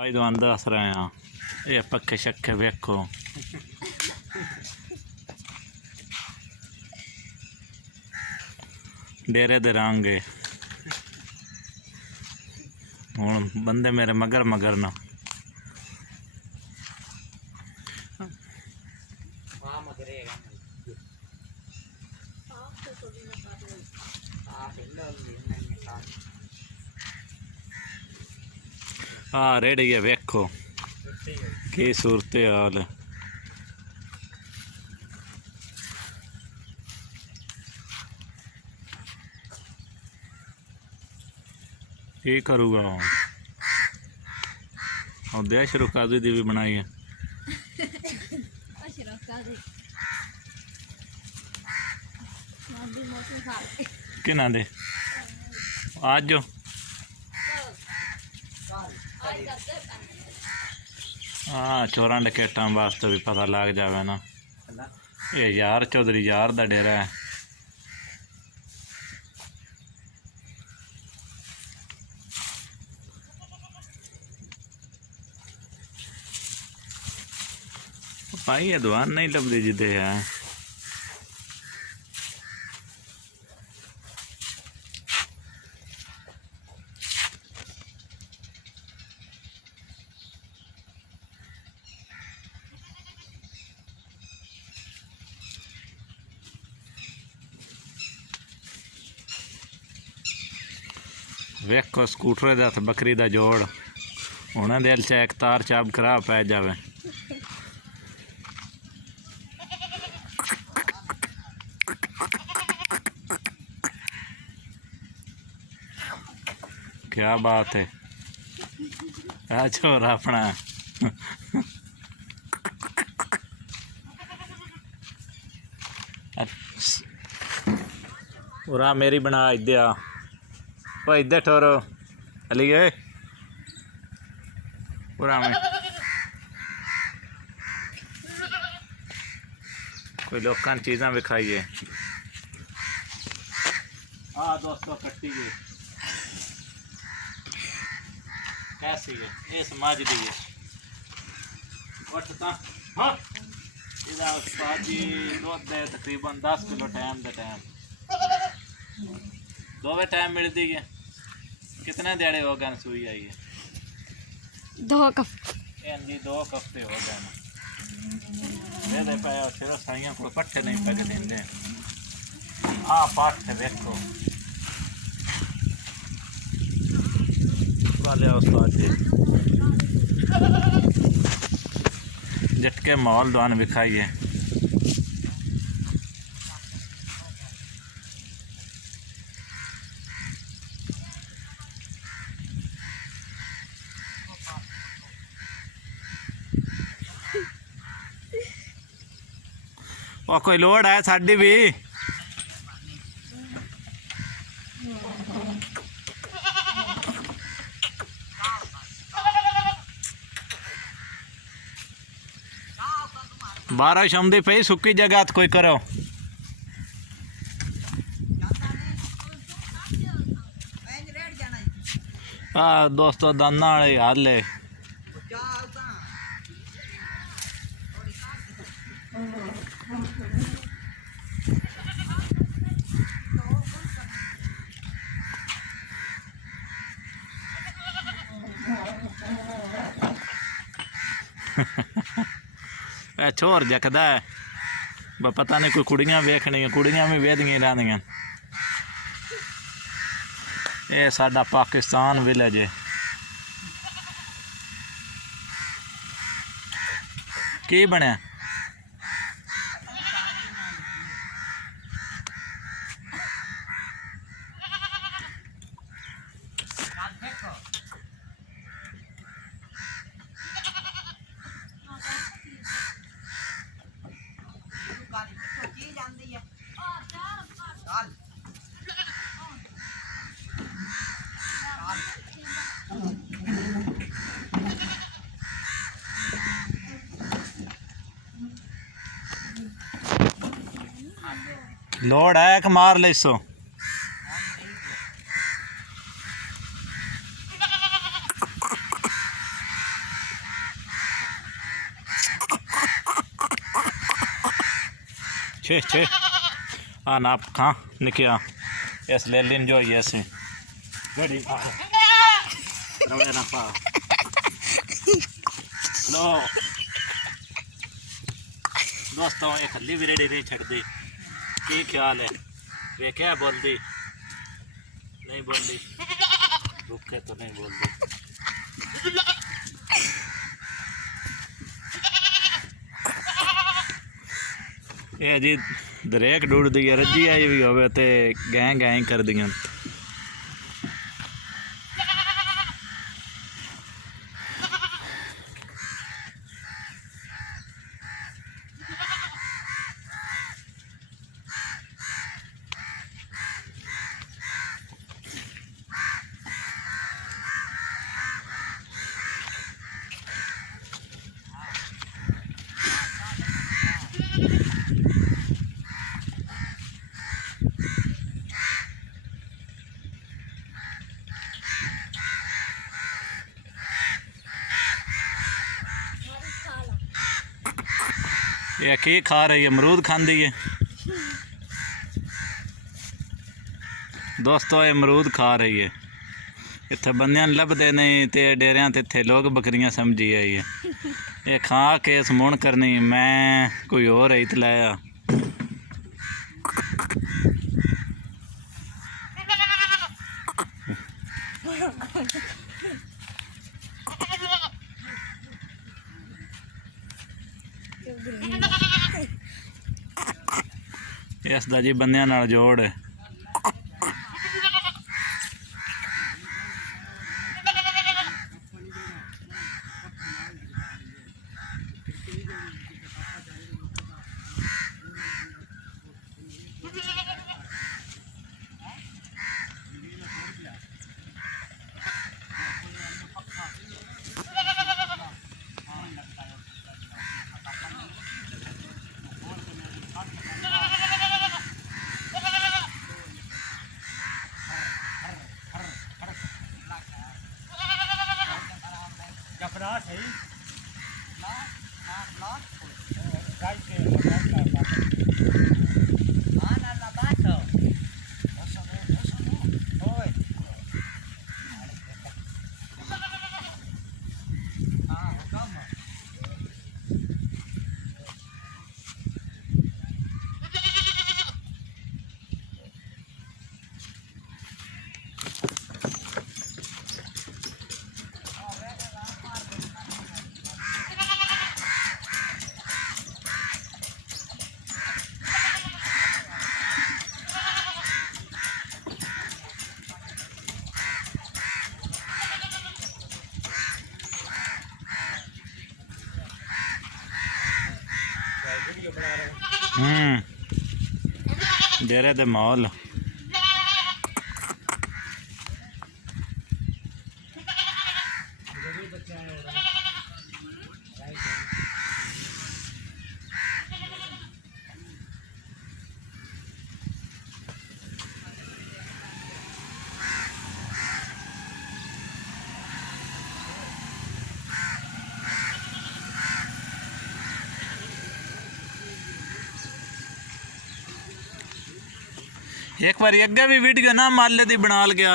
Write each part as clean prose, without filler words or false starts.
आज तो दस रहे हैं ये पक्के शक्के वेखो डेरे दे रंग हूँ बंदे मेरे मगर मगर ना हाँ रेडी है वेखो की सूरत हाल है। की करूँगा और दे अशरफ काजी दी भी बनाई है किना दे आज जो हाँ चोरां डकैटां वास्ते भी पता लग जाए ना। ये यार चौधरी यार दा डेरा है। भाई ये दुकान नहीं लभदी जिदे है वेखो स्कूटर दे हथ बकरी दा जोड़ हुण दिल च एक तार चाब खराब पै जावे। क्या बात है आ छोरा अपना उरा मेरी बना इधे आ इधर ठोरो अली गए पूरा में कोई लोकां चीज़ां विखाइए। हाँ दोस्तों कट्टी गई कैसी है ये समाज दी है उठता हाँ इधर साजी दूध दे तकरीबन 10 किलो टाइम दे टाइम दोवे टाइम मिलती है। कितने दिहाड़े हो गए सुई आई है 2 हफ्ते जी 2 हफ्ते हो गए दे दे पाया फिर साइयां को पट्ठे नहीं पक देंगे आ पट्ठे देखो वाले उस्ताद जी झटके माहौल दुआन विखाइए। और कोई लोड़ है साड़ी भी बारिश आँदी पई सुक्की जगह कोई करो हाँ दोस्तों दाना वाले हाल है छोर जकदा है पता नहीं कोई कुड़ियां वेखनियां कुड़ियां भी वेदियां रहंदियां। ये साडा पाकिस्तान विलेज है की बनया लोड है कि मार ले सो छे छे आ नाप खां निकिया इस ले लिन जो ये से गड़ी रवे ना पा लो दोस्तों ये खली भी रेडी नहीं छड़ दी की ख्याल है वे क्या बोल दी नहीं बोल दी रुके तो नहीं बोल दी ये जी दरेक डूड़ दी रजी आई भी होवे ते गैं गैं कर दियां ये की खा रही है अमरूद खांदी है दोस्तों ये अमरूद खा रही है इत्थे बंदियां लभदे नहीं ते डेरियां ते इत्थे लोग बकरियां समझी आई है ये खा के समून करनी मैं कोई और ही तलाया इस दा जी बंदियां नाल जोड़ है डेरे दे माहौल एक बार अगे भी वीडियो ना माले दी बना गया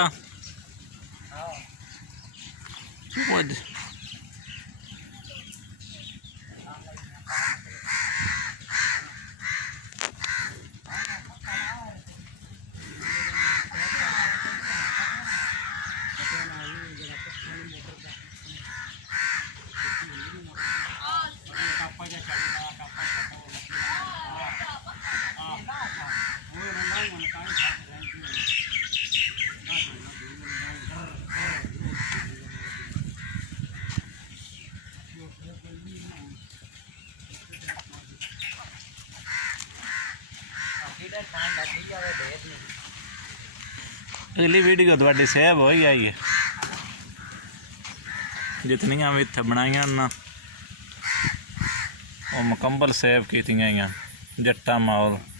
अगली वीडियो थोड़ी सेव हो ही आई है जितनियां भी इत्थे बनाइयां ना वो मुकम्मल सेव कीतियां जट्टा माहौल